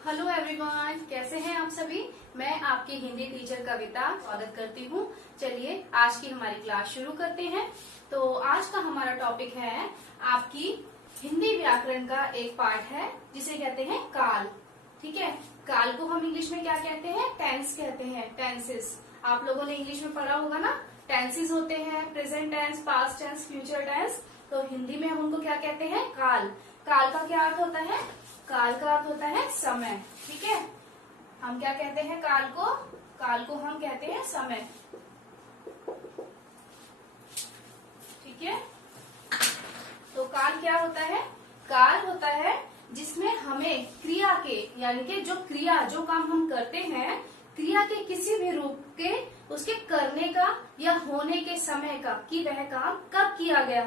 Hello everyone, कैसे हैं आप सभी। मैं आपकी हिंदी टीचर कविता स्वागत करती हूँ। चलिए आज की हमारी क्लास शुरू करते हैं। तो आज का हमारा टॉपिक है आपकी हिंदी व्याकरण का एक पार्ट है जिसे कहते हैं काल। ठीक है, काल को हम इंग्लिश में क्या कहते हैं? टेंस कहते हैं, टेंसेस। आप लोगों ने इंग्लिश में पढ़ा होगा ना, टेंसेस होते हैं present tense, past tense, future tense. तो हिंदी में हम उनको क्या कहते हैं? काल। काल का क्या अर्थ होता है? काल का अर्थ होता है समय। ठीक है, हम क्या कहते हैं काल को? काल को हम कहते हैं समय। ठीक है, तो काल क्या होता है? काल होता है जिसमें हमें क्रिया के, यानी कि जो क्रिया, जो काम हम करते हैं, क्रिया के किसी भी रूप के, उसके करने का या होने के समय का, कि वह काम कब किया गया,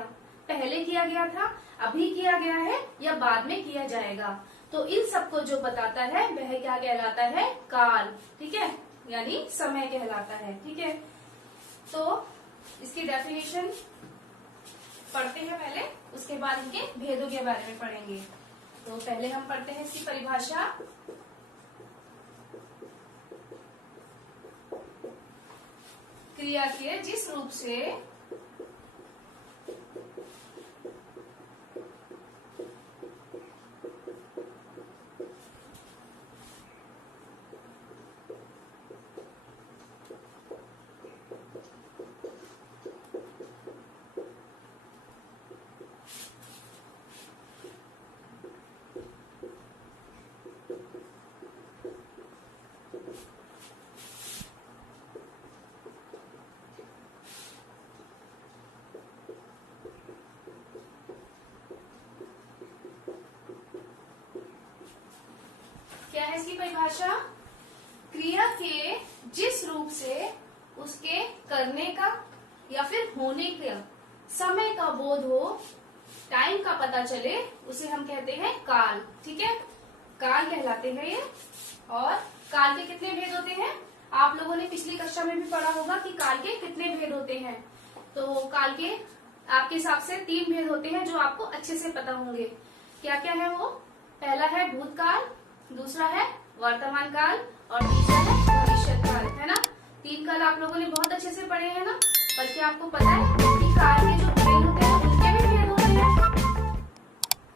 पहले किया गया था, अभी किया गया है या बाद में किया जाएगा। तो इन सबको जो बताता है वह क्या कहलाता है? काल। ठीक है, यानी समय कहलाता है। ठीक है, तो इसकी डेफिनेशन पढ़ते हैं पहले, उसके बाद इनके भेदों के बारे में पढ़ेंगे। तो पहले हम पढ़ते हैं इसकी परिभाषा। क्रिया के जिस रूप से क्या है इसकी परिभाषा? क्रिया के जिस रूप से उसके करने का या फिर होने का समय का बोध हो, टाइम का पता चले, उसे हम कहते हैं काल। ठीक है, काल कहलाते हैं ये। और काल के कितने भेद होते हैं? आप लोगों ने पिछली कक्षा में भी पढ़ा होगा कि काल के कितने भेद होते हैं। तो काल के आपके हिसाब से 3 भेद होते हैं जो आपको अच्छे से पता होंगे। क्या क्या है वो? पहला है भूतकाल, दूसरा है वर्तमान काल और तीसरा है भविष्य काल। है ना, 3 काल आप लोगों ने बहुत अच्छे से पढ़े हैं ना। बल्कि आपको पता है कि काल के जो भेद होते हैं उनके भी भेद होते हैं।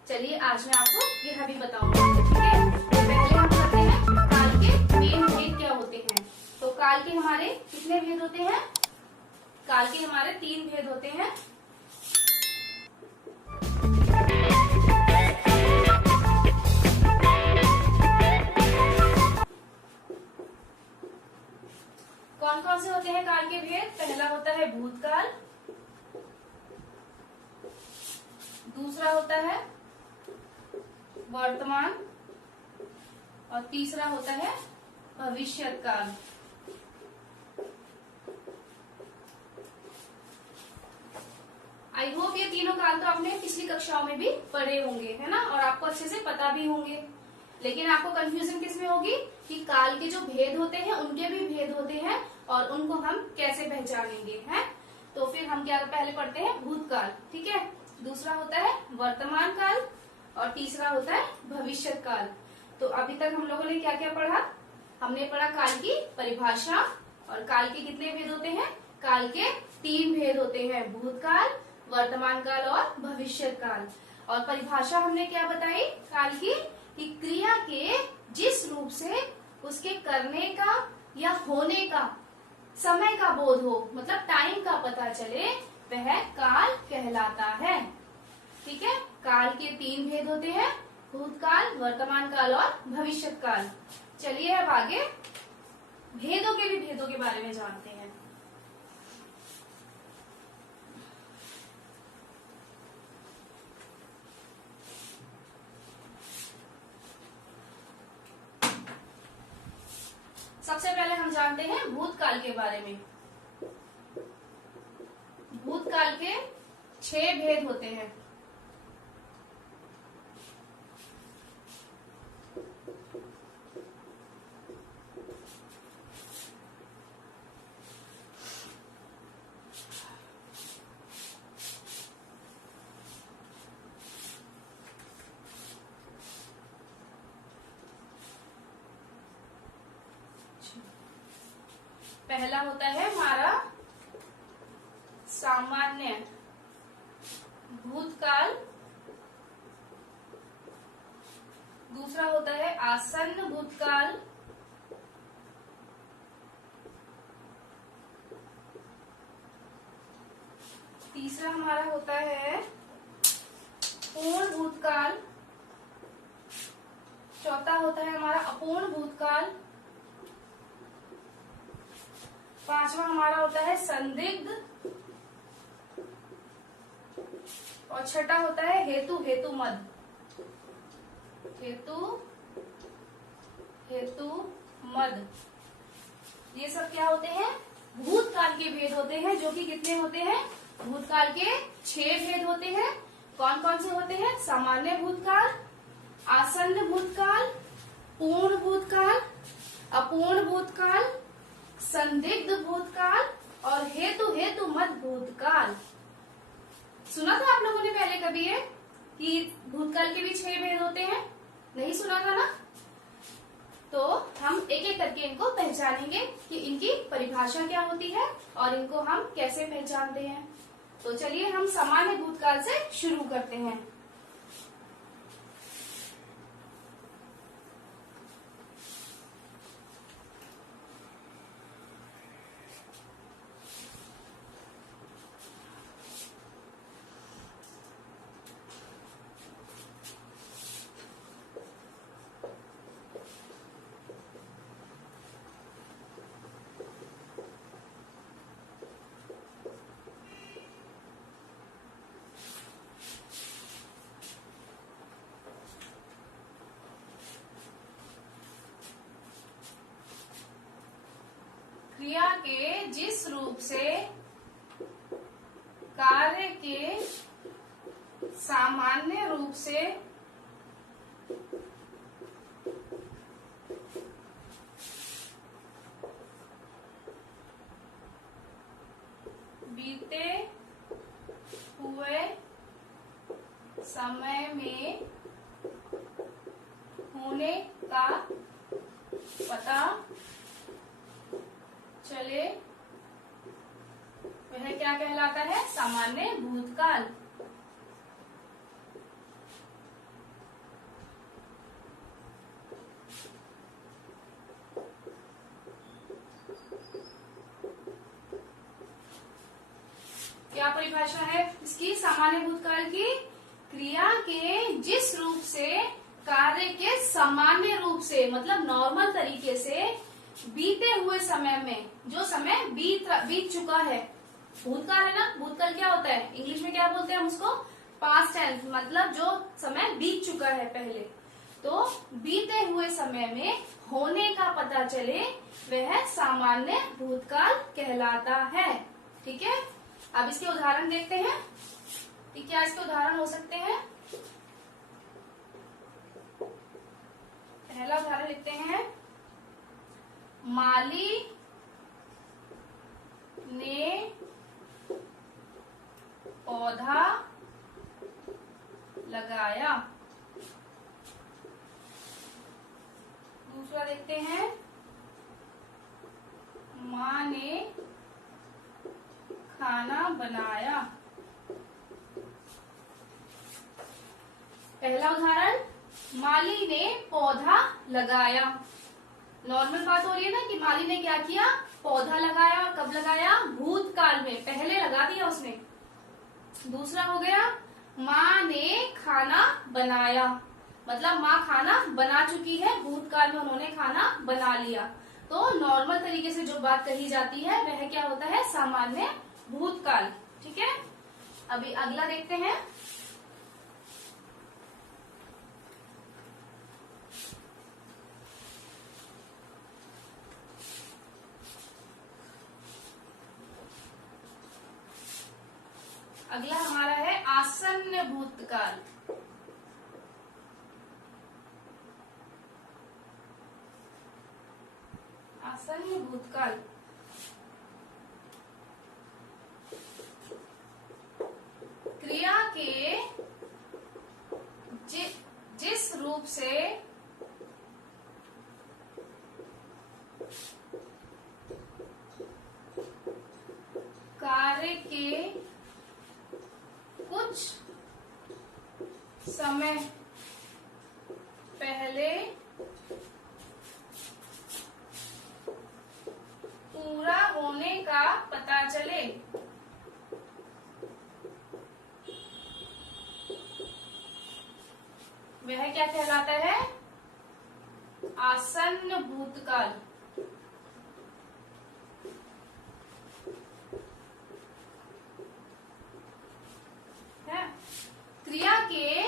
चलिए आज मैं आपको यह भी बताऊंगी। ठीक है, तो पहले हम करते हैं काल के मेन भेद क्या होते हैं। तो काल के हमारे कितने भेद होते हैं? काल के हमारे 3 भेद होते हैं। कौन कौन से होते हैं काल के भेद? पहला होता है भूतकाल, दूसरा होता है वर्तमान और तीसरा होता है भविष्यत काल। आई होप ये तीनों काल तो आपने पिछली कक्षाओं में भी पढ़े होंगे, है ना, और आपको अच्छे से पता भी होंगे। लेकिन आपको कंफ्यूजन किसमें होगी कि काल के जो भेद होते हैं उनके भी भेद होते हैं और उनको हम कैसे पहचानेंगे, हैं? तो फिर हम क्या पहले पढ़ते हैं भूतकाल। ठीक है, दूसरा होता है वर्तमान काल और तीसरा होता है भविष्य काल। तो अभी तक हम लोगों ने क्या क्या पढ़ा? हमने पढ़ा काल की परिभाषा। और काल के कितने भेद होते हैं? काल के 3 भेद होते हैं, भूतकाल, वर्तमान काल और भविष्य काल। और परिभाषा हमने क्या बताई काल की? कि क्रिया के जिस रूप से उसके करने का या होने का समय का बोध हो, मतलब टाइम का पता चले, वह काल कहलाता है। ठीक है, काल के 3 भेद होते हैं, भूतकाल, वर्तमान काल और भविष्य काल। चलिए अब आगे भेदों के भी भेदों के बारे में जानते हैं। सबसे पहले हम जानते हैं भूतकाल के बारे में। भूतकाल के 6 भेद होते हैं। पहला होता है हमारा सामान्य भूतकाल, दूसरा होता है आसन्न भूतकाल, तीसरा हमारा होता है पूर्ण भूतकाल, चौथा होता है हमारा अपूर्ण भूतकाल, पांचवा हमारा होता है संदिग्ध, और छठा होता है हेतु हेतु मद, हेतु मद। ये सब क्या होते हैं? भूतकाल के भेद होते हैं, जो कि कितने होते हैं? भूतकाल के 6 भेद होते हैं। कौन कौन से होते हैं? सामान्य भूतकाल, आसन्न भूतकाल, पूर्ण भूतकाल, अपूर्ण भूतकाल, संदिग्ध भूतकाल और हेतु हेतु मद भूतकाल। सुना था आप लोगों ने पहले कभी ये कि भूतकाल के भी 6 भेद होते हैं? नहीं सुना था ना? तो हम एक एक करके इनको पहचानेंगे कि इनकी परिभाषा क्या होती है और इनको हम कैसे पहचानते हैं। तो चलिए हम सामान्य भूतकाल से शुरू करते हैं। क्रिया के जिस रूप से कार्य के सामान्य रूप से बीते हुए समय में होने का पता चले, वह क्या कहलाता है? सामान्य भूतकाल। क्या परिभाषा है इसकी? सामान्य भूतकाल की क्रिया के जिस रूप से कार्य के सामान्य रूप से मतलब नॉर्मल तरीके से बीते हुए समय में, जो समय बीत चुका है, भूतकाल है ना। भूतकाल क्या होता है? इंग्लिश में क्या बोलते हैं हम उसको? पास्ट टेंस, मतलब जो समय बीत चुका है पहले। तो बीते हुए समय में होने का पता चले, वह सामान्य भूतकाल कहलाता है। ठीक है, अब इसके उदाहरण देखते हैं कि क्या इसके उदाहरण हो सकते हैं। पहला उदाहरण लिखते हैं, माली ने पौधा लगाया। दूसरा देखते हैं, माँ ने खाना बनाया। पहला उदाहरण, माली ने पौधा लगाया। नॉर्मल बात हो रही है ना कि माली ने क्या किया? पौधा लगाया। कब लगाया? भूतकाल में, पहले लगा दिया उसने। दूसरा हो गया, माँ ने खाना बनाया, मतलब माँ खाना बना चुकी है, भूतकाल में उन्होंने खाना बना लिया। तो नॉर्मल तरीके से जो बात कही जाती है वह क्या होता है? सामान्य भूतकाल। ठीक है, अभी अगला देखते हैं। अगला हमारा है आसन्न भूतकाल। आसन्न भूतकाल क्रिया के जिस रूप से समय पहले पूरा होने का पता चले, वह क्या कहलाता है? आसन्न भूतकाल। है क्रिया के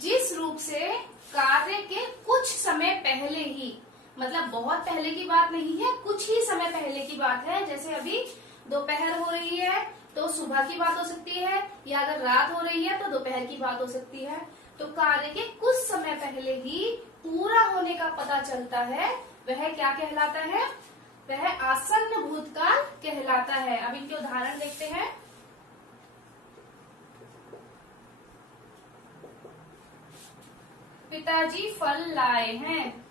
जिस रूप से कार्य के कुछ समय पहले ही, मतलब बहुत पहले की बात नहीं है, कुछ ही समय पहले की बात है। जैसे अभी दोपहर हो रही है तो सुबह की बात हो सकती है, या अगर रात हो रही है तो दोपहर की बात हो सकती है। तो कार्य के कुछ समय पहले ही पूरा होने का पता चलता है, वह क्या कहलाता है? वह आसन्न भूतकाल कहलाता है। अब इनके उदाहरण देखते हैं। पिताजी फल लाए हैं।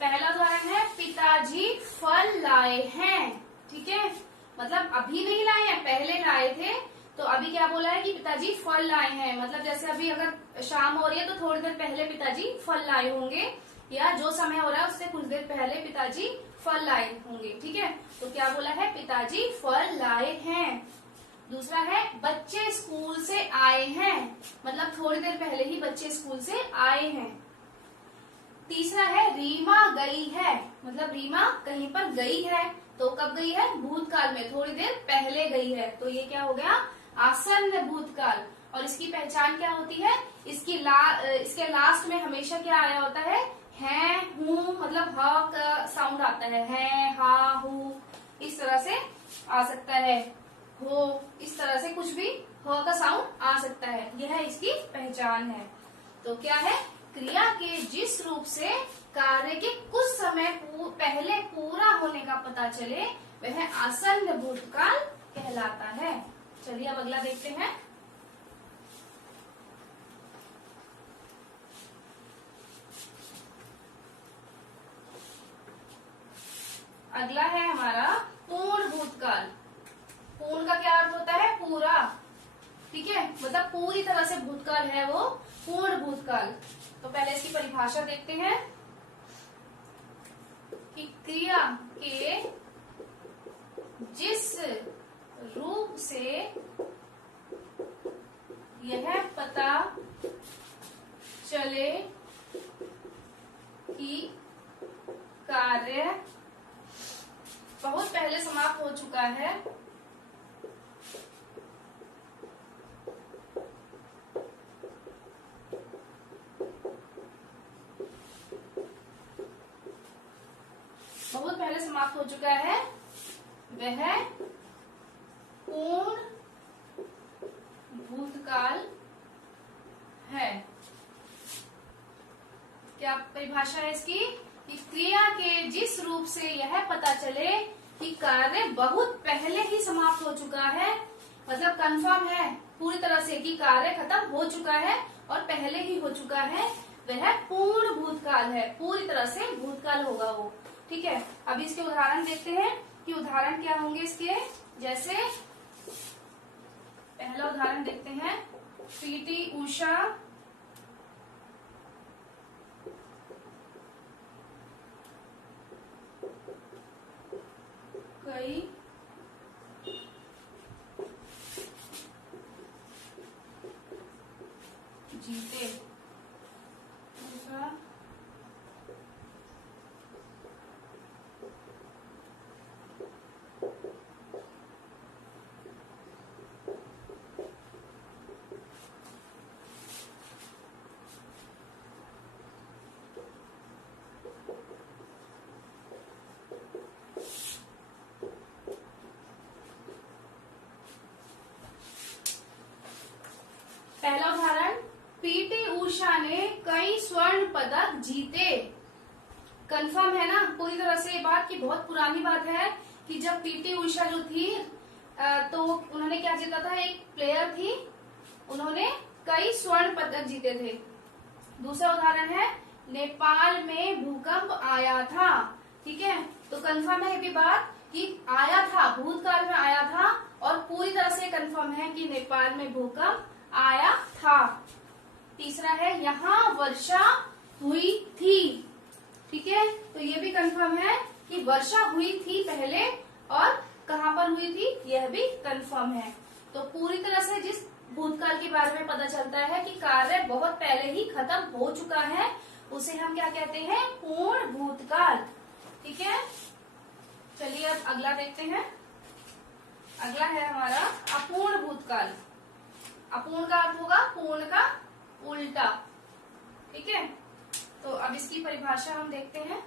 पहला उदाहरण है पिताजी फल लाए हैं। ठीक है, मतलब अभी नहीं लाए हैं, पहले लाए थे। तो अभी क्या बोला है कि पिताजी फल लाए हैं, मतलब जैसे अभी अगर शाम हो रही है तो थोड़ी देर पहले पिताजी फल लाए होंगे, या जो समय हो रहा है उससे कुछ देर पहले पिताजी फल लाए होंगे। ठीक है, तो क्या बोला है? पिताजी फल लाए हैं। दूसरा है बच्चे स्कूल से आए हैं, मतलब थोड़ी देर पहले ही बच्चे स्कूल से आए हैं। तीसरा है रीमा गई है, मतलब रीमा कहीं पर गई है। तो कब गई है? भूतकाल में, थोड़ी देर पहले गई है। तो ये क्या हो गया? आसन्न भूतकाल। और इसकी पहचान क्या होती है? इसके लास्ट में हमेशा क्या आया होता है? है, हूँ, मतलब ह का साउंड आता है, हा, हु, इस तरह से आ सकता है। हो, इस तरह से कुछ भी ह का साउंड आ सकता है। यह इसकी पहचान है। तो क्या है? क्रिया के जिस रूप से कार्य के कुछ समय पहले पूरा होने का पता चले, वह आसन्न भूतकाल कहलाता है। चलिए अब अगला देखते हैं। अगला है हमारा पूर्ण भूतकाल। पूर्ण का क्या अर्थ होता है? पूरा। ठीक है, मतलब पूरी तरह से भूतकाल है वो पूर्ण भूतकाल। तो पहले इसकी परिभाषा देखते हैं कि क्रिया के जिस रूप से यह पता चले कि कार्य बहुत पहले समाप्त हो चुका है, बहुत पहले समाप्त हो चुका है, वह पूर्ण भूतकाल है। क्या परिभाषा है इसकी? कि क्रिया के जिस रूप से यह पता चले कि कार्य बहुत पहले ही समाप्त हो चुका है, मतलब कंफर्म है पूरी तरह से कि कार्य खत्म हो चुका है और पहले ही हो चुका है, वह पूर्ण भूतकाल है। पूरी तरह से भूतकाल होगा वो। ठीक है, अभी इसके उदाहरण देखते हैं कि उदाहरण क्या होंगे इसके। जैसे पहला उदाहरण देखते हैं, पीटी उषा कई जीते। दूसरा उषा ने कई स्वर्ण पदक जीते। कंफर्म है ना पूरी तरह से ये बात की बहुत पुरानी बात है कि जब पीटी उषा जो थी तो उन्होंने क्या जीता था, एक प्लेयर थी, उन्होंने कई स्वर्ण पदक जीते थे। दूसरा उदाहरण है नेपाल में भूकंप आया था। ठीक है, तो कंफर्म है ये भी बात कि आया था, भूतकाल में आया था, और पूरी तरह से कंफर्म है कि नेपाल में भूकंप आया था। तीसरा है यहाँ वर्षा हुई थी। ठीक है, तो ये भी कंफर्म है कि वर्षा हुई थी पहले, और कहाँ पर हुई थी यह भी कंफर्म है। तो पूरी तरह से जिस भूतकाल के बारे में पता चलता है कि कार्य बहुत पहले ही खत्म हो चुका है, उसे हम क्या कहते हैं, पूर्ण भूतकाल। ठीक है, चलिए अब अगला देखते हैं। अगला है हमारा अपूर्ण भूतकाल। अपूर्ण का अर्थ होगा पूर्ण का उल्टा। ठीक है, तो अब इसकी परिभाषा हम देखते हैं।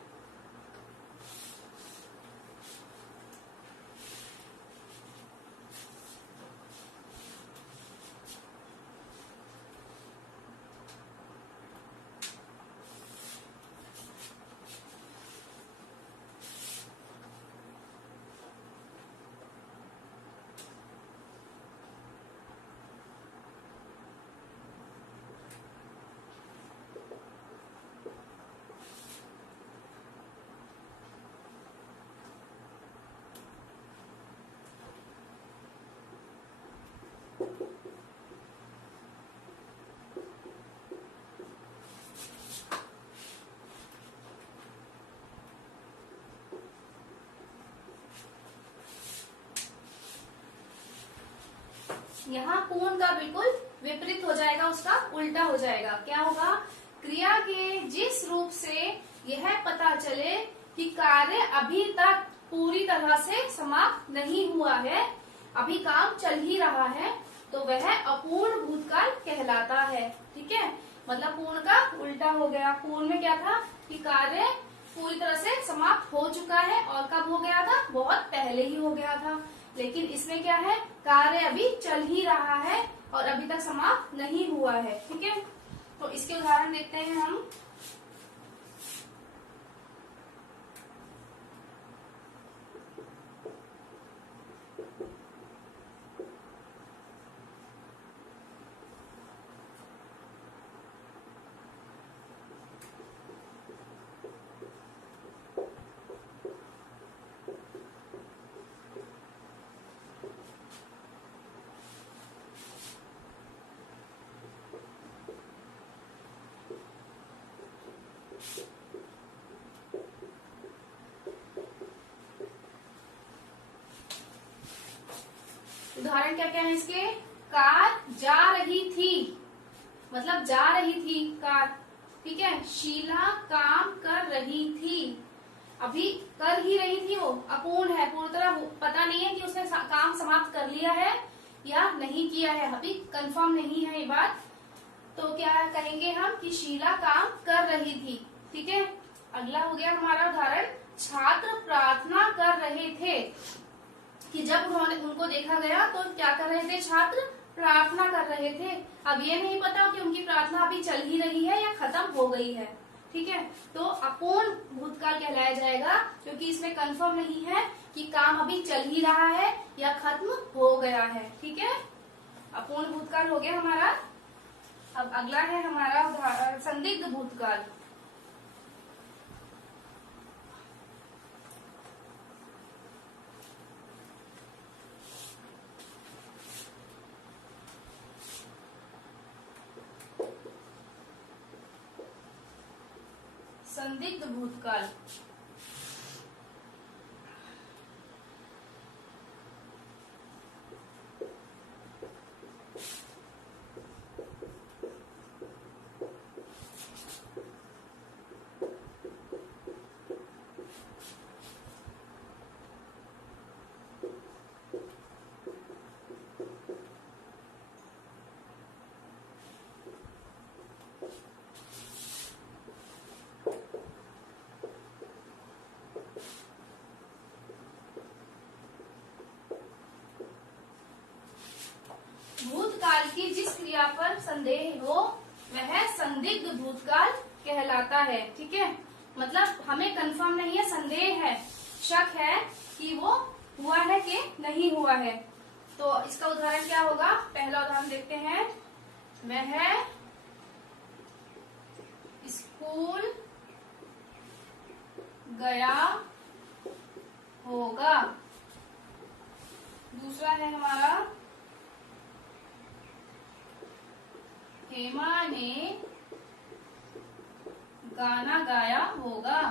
यहाँ पूर्ण का बिल्कुल विपरीत हो जाएगा, उसका उल्टा हो जाएगा। क्या होगा, क्रिया के जिस रूप से यह पता चले कि कार्य अभी तक पूरी तरह से समाप्त नहीं हुआ है, अभी काम चल ही रहा है, तो वह अपूर्ण भूतकाल कहलाता है। ठीक है, मतलब पूर्ण का उल्टा हो गया। पूर्ण में क्या था कि कार्य पूरी तरह से समाप्त हो चुका है, और कब हो गया था, बहुत पहले ही हो गया था। लेकिन इसमें क्या है, कार्य अभी चल ही रहा है और अभी तक समाप्त नहीं हुआ है। ठीक है, तो इसके उदाहरण देखते हैं हम। उदाहरण क्या क्या है इसके, कार जा रही थी, मतलब जा रही थी कार। ठीक है, शीला काम कर रही थी, अभी कर ही रही थी, वो अपूर्ण है, पूरी तरह पता नहीं है कि उसने काम समाप्त कर लिया है या नहीं किया है, अभी कंफर्म नहीं है ये बात। तो क्या कहेंगे हम कि शीला काम कर रही थी। ठीक है, अगला हो गया हमारा उदाहरण, छात्र प्रार्थना कर रहे थे, कि जब उन्होंने उनको देखा गया तो क्या कर रहे थे, छात्र प्रार्थना कर रहे थे। अब ये नहीं पता कि उनकी प्रार्थना अभी चल ही रही है या खत्म हो गई है। ठीक है, तो अपूर्ण भूतकाल कहलाया जाएगा, क्योंकि इसमें कंफर्म नहीं है कि काम अभी चल ही रहा है या खत्म हो गया है। ठीक है, अपूर्ण भूतकाल हो गया हमारा। अब अगला है हमारा संदिग्ध भूतकाल। संदिग्ध भूतकाल, भूतकाल की जिस क्रिया पर संदेह हो वह संदिग्ध भूतकाल कहलाता है। ठीक है, मतलब हमें कंफर्म नहीं है, संदेह है, शक है कि वो हुआ है कि नहीं हुआ है। तो इसका उदाहरण क्या होगा? पहला उदाहरण देखते हैं। वह स्कूल गया होगा। दूसरा है हमारा, हेमा ने गाना गाया होगा।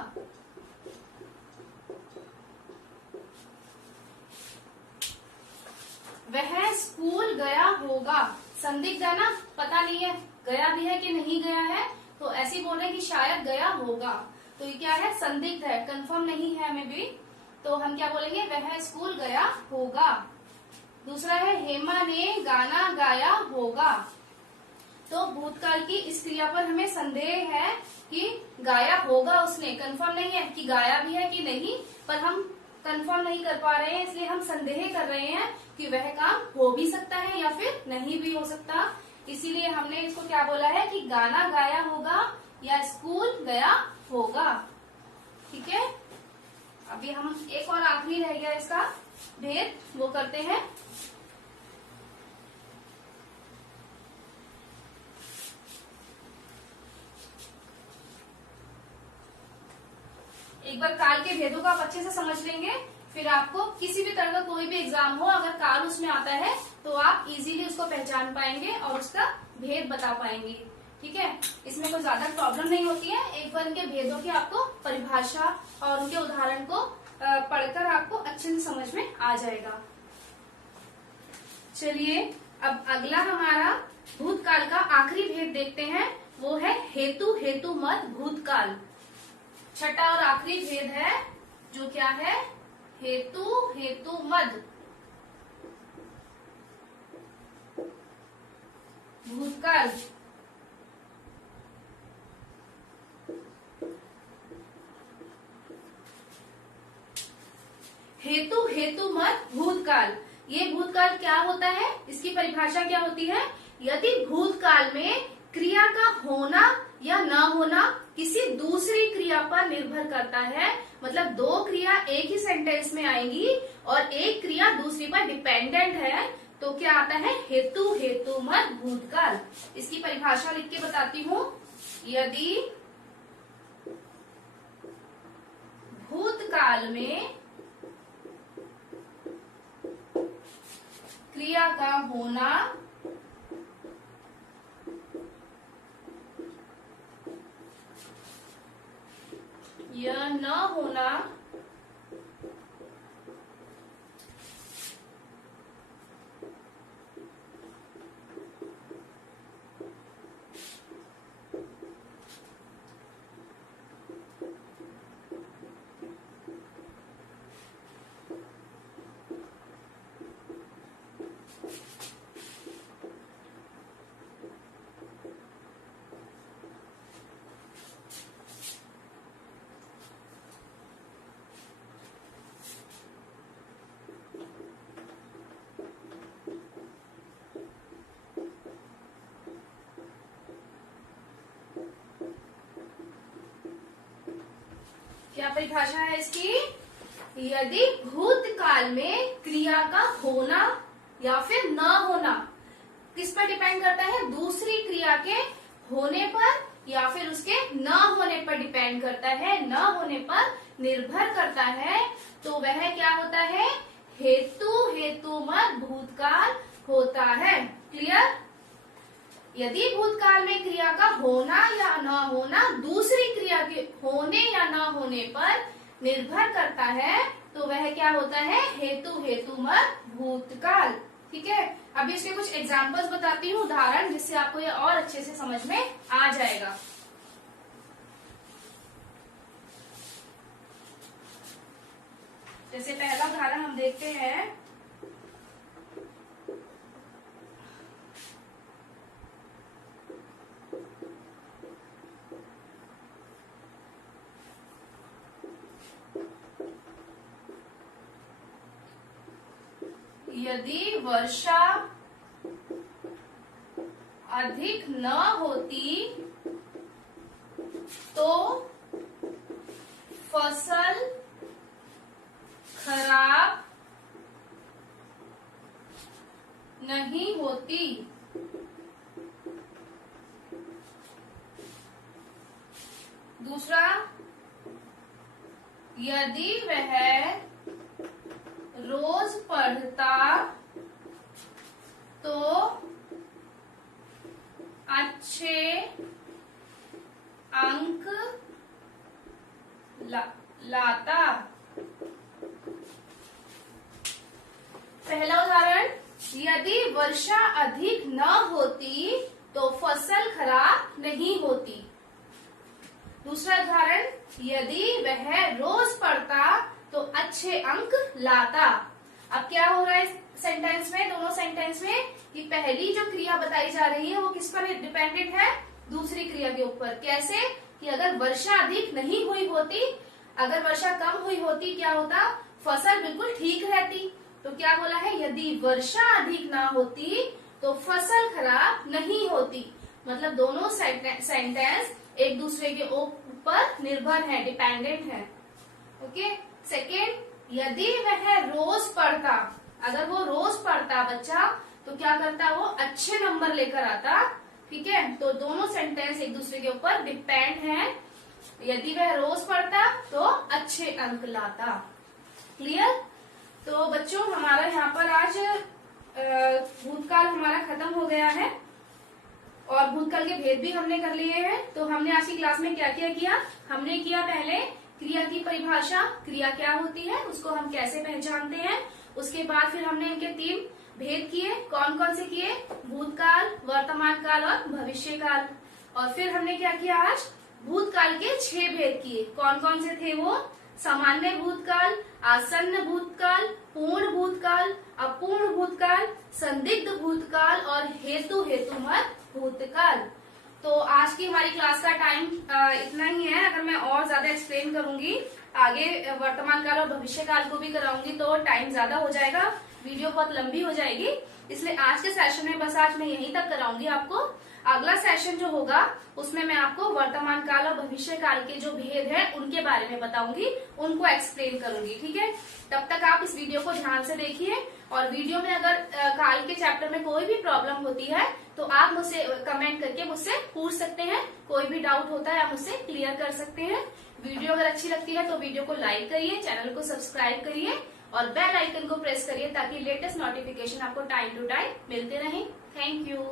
वह स्कूल गया होगा, संदिग्ध है ना, पता नहीं है गया भी है कि नहीं गया है, तो ऐसे बोल रहे हैं कि शायद गया होगा। तो ये क्या है? संदिग्ध है, कंफर्म नहीं है हमें भी, तो हम क्या बोलेंगे? वह स्कूल गया होगा। दूसरा है, हेमा ने गाना गाया होगा। तो भूतकाल की इस क्रिया पर हमें संदेह है कि गाया होगा उसने, कंफर्म नहीं है कि गाया भी है कि नहीं, पर हम कंफर्म नहीं कर पा रहे हैं, इसलिए हम संदेह कर रहे हैं कि वह काम हो भी सकता है या फिर नहीं भी हो सकता। इसीलिए हमने इसको क्या बोला है कि गाना गाया होगा या स्कूल गया होगा। ठीक है, अभी हम एक और आखिरी रह गया इसका भेद, वो करते हैं। एक बार काल के भेदों को आप अच्छे से समझ लेंगे, फिर आपको किसी भी तरह का कोई भी एग्जाम हो, अगर काल उसमें आता है तो आप इजीली उसको पहचान पाएंगे और उसका भेद बता पाएंगे। ठीक है, इसमें कोई ज्यादा प्रॉब्लम नहीं होती है। एक बार इनके भेदों की आपको परिभाषा और उनके उदाहरण को पढ़कर आपको अच्छे से समझ में आ जाएगा। चलिए, अब अगला हमारा भूतकाल का आखिरी भेद देखते हैं, वो है हेतु हेतु मत भूतकाल। छठा और आखिरी भेद है जो क्या है? हेतु हेतु मद भूतकाल। हेतु हेतु मत भूतकाल, ये भूतकाल क्या होता है? इसकी परिभाषा क्या होती है? यदि भूतकाल में क्रिया का होना या न होना किसी दूसरी क्रिया पर निर्भर करता है, मतलब दो क्रिया एक ही सेंटेंस में आएंगी और एक क्रिया दूसरी पर डिपेंडेंट है, तो क्या आता है? हेतु हेतु मत भूतकाल। इसकी परिभाषा लिख के बताती हूँ। यदि भूतकाल में क्रिया का होना या न होना क्या परिभाषा है इसकी? यदि भूतकाल में क्रिया का होना या फिर न होना किस पर डिपेंड करता है? दूसरी क्रिया के होने पर या फिर उसके न होने पर डिपेंड करता है, न होने पर निर्भर करता है, तो वह क्या होता है? हेतु हेतुमत भूतकाल होता है। क्लियर? यदि भूतकाल में क्रिया का होना या न होना दूसरी क्रिया के होने या न होने पर निर्भर करता है, तो वह क्या होता है? हेतु हेतुमत भूतकाल। ठीक है, अभी इसके कुछ एग्जांपल्स बताती हूँ, उदाहरण, जिससे आपको ये और अच्छे से समझ में आ जाएगा। जैसे पहला उदाहरण हम देखते हैं। यदि वर्षा अधिक न होती तो फसल खराब नहीं होती। दूसरा, यदि वह रोज पढ़ता तो अच्छे अंक लाता। पहला उदाहरण, यदि वर्षा अधिक न होती तो फसल खराब नहीं होती। दूसरा उदाहरण, यदि वह रोज पढ़ता तो अच्छे अंक लाता। अब क्या हो रहा है सेंटेंस में, दोनों सेंटेंस में, कि पहली जो क्रिया बताई जा रही है वो किस पर डिपेंडेंट है, दूसरी क्रिया के ऊपर। कैसे कि अगर वर्षा अधिक नहीं हुई होती, अगर वर्षा कम हुई होती क्या होता, फसल बिल्कुल ठीक रहती। तो क्या बोला है, यदि वर्षा अधिक ना होती तो फसल खराब नहीं होती। मतलब दोनों सेंटेंस एक दूसरे के ऊपर निर्भर है, डिपेंडेंट है। ओके। सेकेंड, यदि वह रोज पढ़ता, अगर वो रोज पढ़ता बच्चा तो क्या करता, वो अच्छे नंबर लेकर आता। ठीक है, तो दोनों सेंटेंस एक दूसरे के ऊपर डिपेंड हैं। यदि वह रोज पढ़ता तो अच्छे अंक लाता। क्लियर। तो बच्चों हमारा यहाँ पर आज भूतकाल हमारा खत्म हो गया है और भूतकाल के भेद भी हमने कर लिए हैं। तो हमने आज की क्लास में क्या क्या किया, हमने किया पहले क्रिया की परिभाषा, क्रिया क्या होती है उसको हम कैसे पहचानते हैं। उसके बाद फिर हमने इनके 3 भेद किए। कौन कौन से किए, भूतकाल, वर्तमान काल और भविष्य काल। और फिर हमने क्या किया, आज भूतकाल के 6 भेद किए। कौन कौन से थे वो, सामान्य भूतकाल, आसन्न भूतकाल, पूर्ण भूतकाल, अपूर्ण भूतकाल, संदिग्ध भूतकाल और हेतु हेतुमत भूतकाल। तो आज की हमारी क्लास का टाइम इतना ही है। अगर मैं और ज्यादा एक्सप्लेन करूंगी आगे वर्तमान काल और भविष्य काल को भी कराऊंगी तो टाइम ज्यादा हो जाएगा, वीडियो बहुत लंबी हो जाएगी। इसलिए आज के सेशन में बस आज मैं यहीं तक कराऊंगी आपको। अगला सेशन जो होगा उसमें मैं आपको वर्तमान काल और भविष्य काल के जो भेद है उनके बारे में बताऊंगी, उनको एक्सप्लेन करूंगी। ठीक है, तब तक आप इस वीडियो को ध्यान से देखिए। और वीडियो में अगर काल के चैप्टर में कोई भी प्रॉब्लम होती है तो आप मुझसे कमेंट करके मुझसे पूछ सकते हैं। कोई भी डाउट होता है आप मुझसे क्लियर कर सकते हैं। वीडियो अगर अच्छी लगती है तो वीडियो को लाइक करिए, चैनल को सब्सक्राइब करिए और बेल आइकन को प्रेस करिए ताकि लेटेस्ट नोटिफिकेशन आपको टाइम टू टाइम मिलते रहें। Thank you.